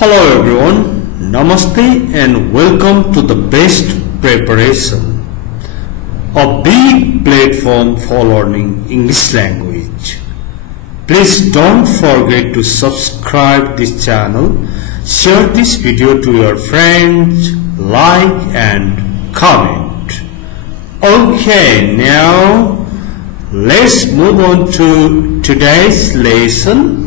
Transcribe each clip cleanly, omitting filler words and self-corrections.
Hello everyone, Namaste and welcome to the Best Preparation, a big platform for learning English language. Please don't forget to subscribe this channel, share this video to your friends, like and comment. Okay, now let's move on to today's lesson.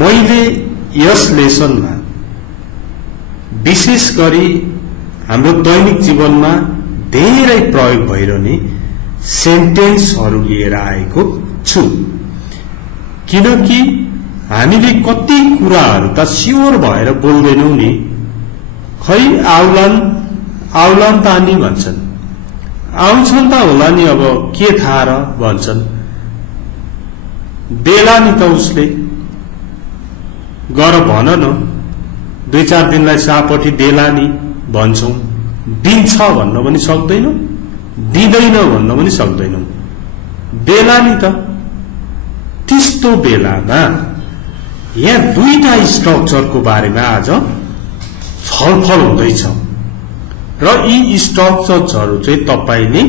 मैले यस लेसनमा विशेष गरी हाम्रो दैनिक जीवनमा धेरै प्रयोग भइरहने सेन्टेन्सहरू लिएर आएको छु, किनकि हामीले कति कुराहरू त स्योर भएर बोल्दैनौं नि। खै आउलान तानी भन्छन्, आउँछन् त होला नि, अब के थाहा र भन्छन्। देला नि त उसले, गर भन न, 2-4 दिनलाई सापटी देला नि भन्छौं। दिन्छ भन्न पनि सक्दैनौं, दिँदैन भन्न पनि सक्दैनौं। देला नि त। त्यस्तो बेलामा यहाँ दुईटा स्ट्रक्चरको बारेमा आज छलफल हुँदैछ र यी स्ट्रक्चर्सहरू चाहिँ तपाईले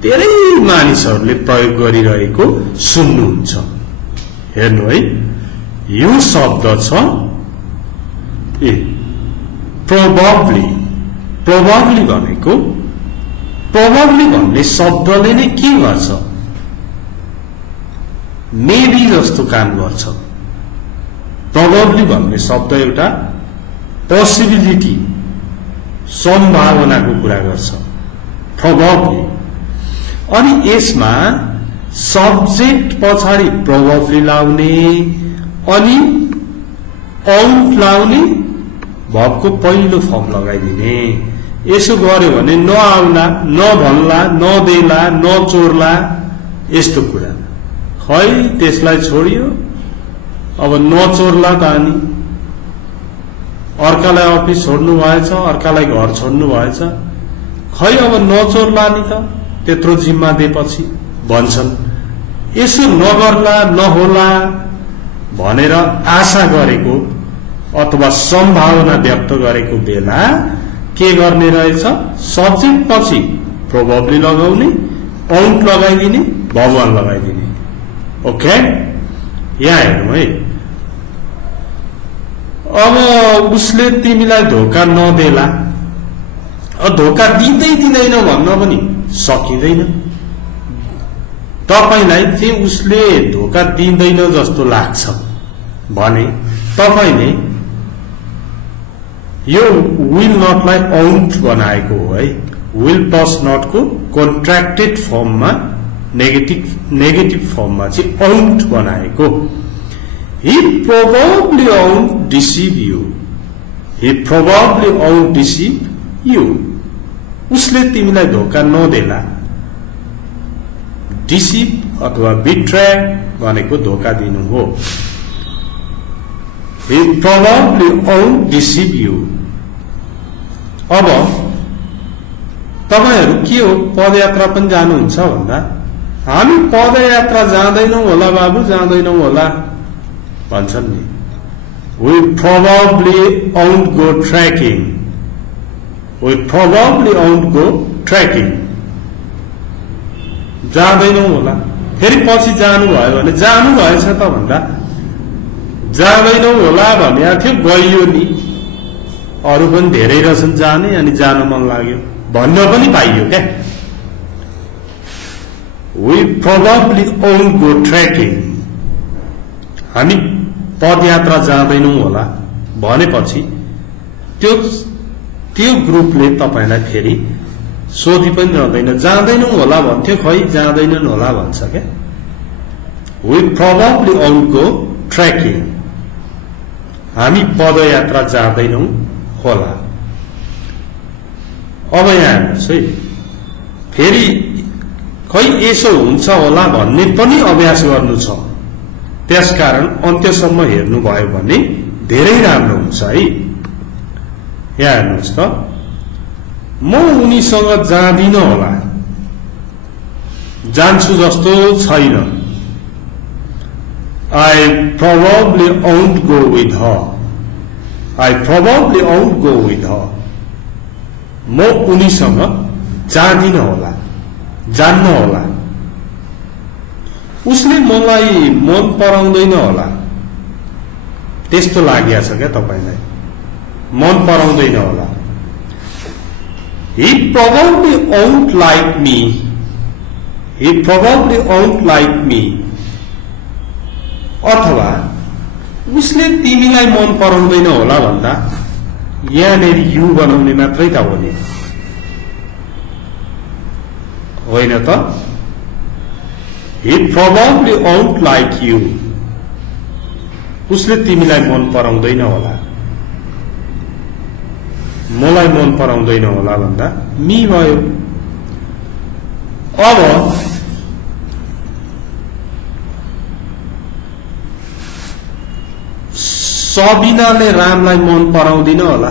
धेरै मानिसहरूले प्रयोग गरिरहेको सुन्नुहुन्छ। हेर्नु है, यो शब्द छ प्रोबब्ली। प्रोबब्ली भनेको, प्रोबब्ली भन्ने शब्दले नै के गर्छ? मेबी जस्तो काम गर्छ। प्रोबब्ली भन्ने शब्द एउटा पोसिबिलिटी, सम्भावनाको कुरा गर्छ, प्रोबब्ली। अनि यसमा सब्जेक्ट पछाडि प्रोबब्ली लाउने अनि आउट लाउने, भर्बको पहिलो फर्म लगाइदिने। यसो गर्यो भने नआउला, नभन्ला, नदेला, नचोर्ला, यस्तो कुरा। खै त्यसलाई छोडियो, अब नचोर्ला त अनि अर्कालाई अफिस छोड्नु भएछ, अर्कालाई घर छोड्नु भएछ, खै अब नचोर्ला नि त, त्यत्रो जिम्मा दिएपछि भन्छन्। यसो नगर्ला, नहोला भनेर आशा गरेको अथवा सम्भावना व्यक्त गरेको बेला के गर्ने रहेछ? सब्जेक्ट पछि प्रोबब्ली लगाउने, आउट लगाइदिने, भगवान लगाइदिने। ओके, यहाँ हेर्नु है। अब उसले तिमीलाई धोका नदेला, धोका दिँदैन भन्न पनि सकिँदैन। तपाईलाई चाहिँ उसले धोका दिँदैन जस्तो लाग्छ भने तपाईले यो विल नटलाई आउट बनाएको हो है। विल प्लस नट को कन्ट्र्याक्टेड फर्ममा, नेगेटिभ फर्ममा चाहिँ आउट बनाएको। He probably won't deceive you. He probably won't deceive you. उसले तिमीलाई धोका नदेला। डिसिभ अथवा बिट्रे भनेको धोका दिनु हो। He probably won't deceive you. अब तपाईहरु के हो, पदयात्रा पनि जानुहुन्छ भन्दा हामी पदयात्रा जाँदैनौं होला बाबु, जाँदैनौं होला भन्छन् नि। We probably won't go trekking. We probably won't go trekking. जाँदैनौं होला। फेरि पछि जानु भयो भने जानु भएछ त भन्दा जाँदैनौं होला भन्या थियो, गइयो नि। अरु पनि धेरै रहेछन् जाने, अनि जान मन लाग्यो भन्न पनि पाइयो क्या। We probably won't go trekking. हामी पदयात्रा जाँदैनौं होला भनेपछि त्यो ग्रुपले तपाईलाई फेरि सोधि पनि रहँदैन, जाँदैनौं होला भन्थ्यो, खै जाँदैनन् होला भन्छ क्या। We probably won't go trekking. हामी पदयात्रा जाँदैनौं होला। अब यहाँ हेर्नुहोस् है, फेरि खै यसो हुन्छ होला भन्ने पनि अभ्यास गर्नु छ। त्यसकारण अन्त्यसम्म हेर्नुभयो भने धेरै राम्रो हुन्छ है। यहाँ हेर्नुहोस् त, म उनीसँग जाँदिन होला। जान्छु जस्तो छैन। I probably won't go with her. I probably won't go with her. म उनीसँग जादिन होला, जान्न होला। उसले मलाई मन पराउँदैन होला, त्यस्तो लागेछ क्या तपाईलाई? मन पराउँदैन होला। He probably won't like me. He probably won't like me. अथवा उसले तिमीलाई मन पराउँदैन होला भन्दा यहाँनिर यु बनाउने मात्रै त हो नि, होइन त? He probably won't like you. उसले तिमीलाई मन पराउँदैन होला, मलाई मन पराउँदैन होला भन्दा मी भयो। अब सबिनाले रामलाई मन पराउँदिन होला,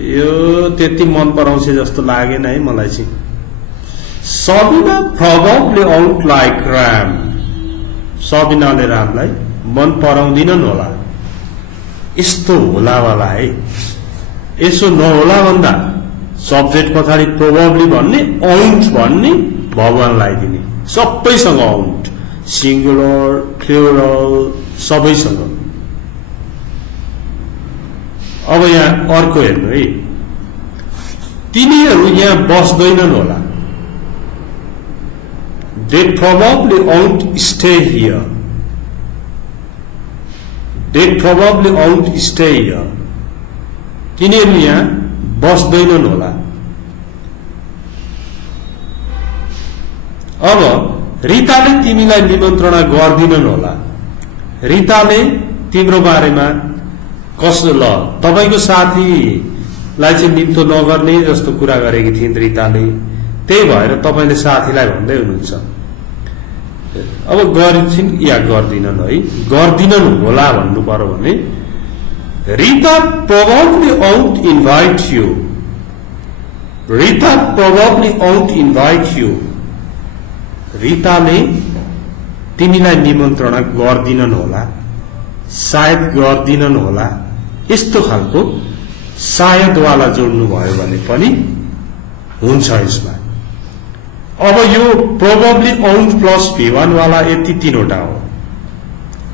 यो त्यति मन पराउँछ जस्तो लागेन है मलाई चाहिँ। Sabina probably won't like Ram. सबिनाले रामलाई मन पराउँदिनन् होला, यस्तो होला वाला है। यसो नहोला भन्दा सब्जेक्ट पछाडि प्रोबब्ली भन्ने, औन्ट भन्ने, भगवानलाई दिने, सबैसँग औन्ट, सिंगुलर प्लुरल सबैसँग। अब यहाँ अर्को हेर्नु है, तिनीहरू यहाँ बस्दैनन् होला। They probably won't stay here. They probably won't stay here. तिनीहरू यहाँ बस्दैनन् होला। अब रिताले तिमीलाई निमन्त्रणा गर्दिनन् होला। रिताले तिम्रो बारेमा कसो ल तपाईको साथीलाई चाहिँ निम्तो नगर्ने जस्तो कुरा गरेकी थिइन् रिताले, त्यही भएर तपाईले साथीलाई भन्दै हुनुहुन्छ। अब गरिन्छन् या गर्दिनन् है, गर्दिनन् होला भन्नु पर्यो भने Rita probably won't invite you. Rita probably won't invite you. रिताले तिमीलाई निमन्त्रणा गर्दिनन् होला, सायद गर्दिनन् होला, यस्तो खालको सायदवाला जोड्नु भयो भने पनि हुन्छ यसमा। अब यो प्रोबब्ली won't प्लस V1 वाला यति तीनवटा हो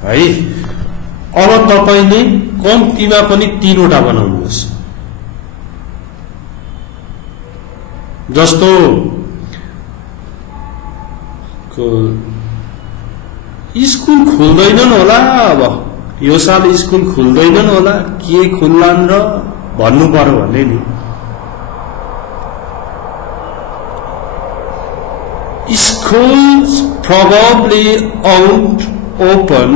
है। अब तपाईले कम्तीमा पनि तीनवटा बनाउनुहोस्। जस्तो स्कुल खुल्दैनन् होला, अब यो साल स्कुल खुल्दैनन् होला, के खुल्लान् र भन्नु पर्यो भने नि schools probably won't open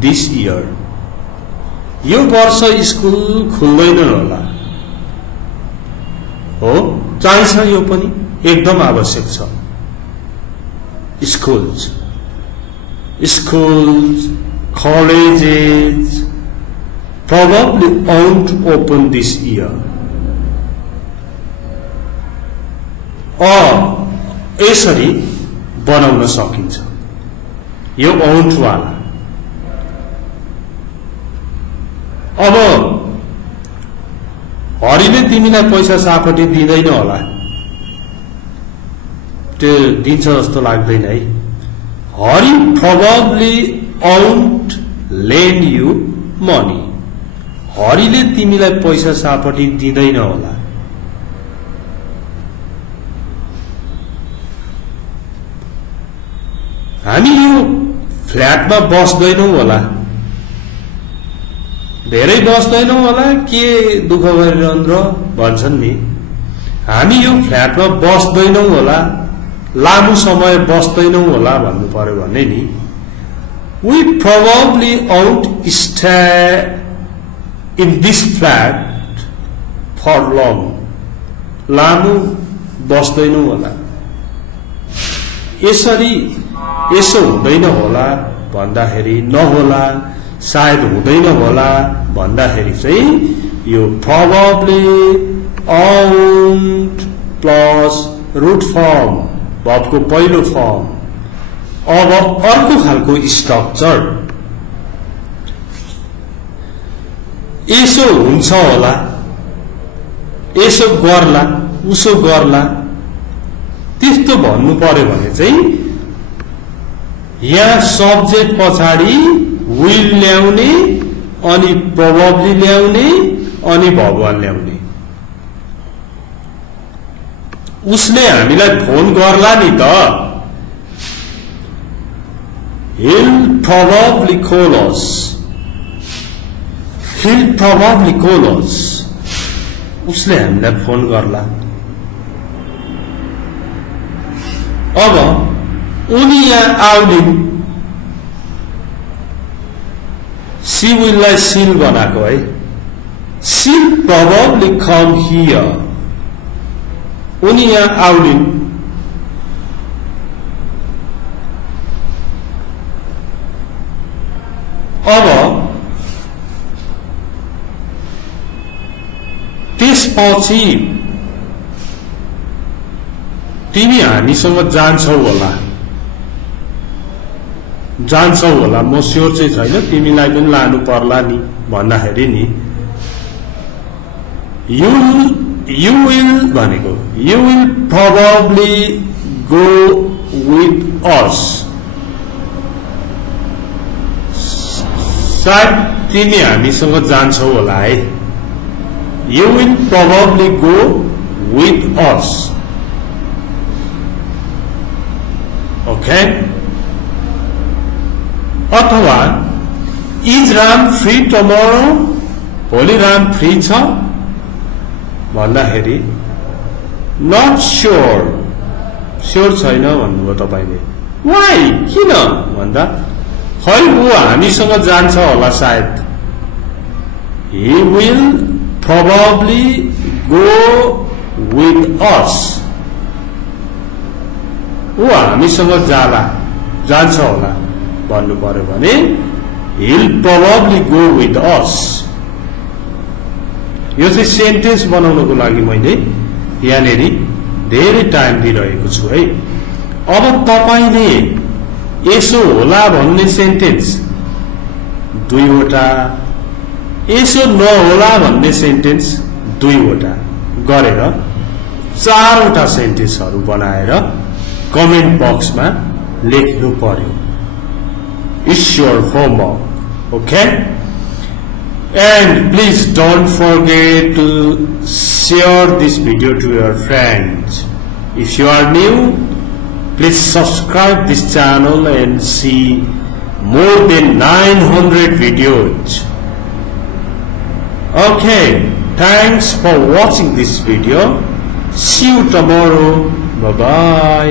this year. यो वर्ष स्कुल खुल्दैनन् होला हो, चाहिन्छ यो पनि एकदम आवश्यक छ। schools, colleges probably won't open this year. यसरी बनाउन सकिन्छ यो won't वाला। अब हरिले तिमीलाई पैसा सापटी दिँदैन होला, त्यो दिन्छ जस्तो लाग्दैन है। Hari probably won't lend you money. हरिले तिमीलाई पैसा सापटी दिँदैन होला। हामी यो फ्ल्याटमा बस्दैनौं होला, धेरै बस्दैनौं होला, के दुःख गरिरहन् र भन्छन् नि। हामी यो फ्ल्याटमा बस्दैनौं होला, लामो समय बस्दैनौं होला भन्नु पर्यो भने नि we probably won't stay in this flat for long. लामो बस्दैनौं होला। यसरी यसो हुँदैन होला भन्दाखेरि नहोला, सायद हुँदैन होला भन्दाखेरि चाहिँ यो probably won't plus root form भर्बको पहिलो फर्म। अब अर्को खालको स्ट्रक्चर, यसो हुन्छ होला, यसो गर्ला, उसो गर्ला, त्यस्तो भन्नु पर्यो भने चाहिँ यहाँ सब्जेक्ट पछाडि विल ल्याउने, अनि प्रोबेबली ल्याउने, अनि भगवान ल्याउने। उसले हामीलाई फोन गर्ला नि त, he'll probably call us, he'll probably call us, उसले हामीलाई फोन गर्ला। अब उनी यहाँ आउलिन्, she will लाई she'll बनाएको है, she'll probably come here, उनी यहाँ आउलिन्। अब त्यसपछि तिमी हामीसँग जान्छौ होला, म स्योर चाहिँ छैन, तिमीलाई पनि लानु पर्ला नि भन्दाखेरि नि you will भनेको you will probably go with us, सायद तिमी हामीसँग जान्छौ होला है। You will probably go with us. Okay? अथवा is Ram free tomorrow? भोलि राम फ्री छ भन्दाखेरि not sure, स्योर छैन भन्नुभयो तपाईले। Why? किन भन्दा खै ऊ हामीसँग जान्छ होला सायद। He will probably go with us. ऊ हामीसँग जान्छ होला भन्नु पर्यो भने he'll probably go with us। यो चाहिँ सेन्टेन्स बनाउनको लागि मैले यहाँनेर धेरै टाइम दिइरहेको छु है। अब तपाईले यसो होला भन्ने सेन्टेन्स दुईवटा, यसो नहोला भन्ने सेन्टेन्स दुईवटा गरेर चारवटा सेन्टेन्सहरू बनाएर कमेन्ट बक्समा लेख्नु पर्यो। It's your homework, okay? And please don't forget to share this video to your friends. If you are new, please subscribe this channel and see more than 900 videos. Okay, thanks for watching this video. See you tomorrow. Bye bye.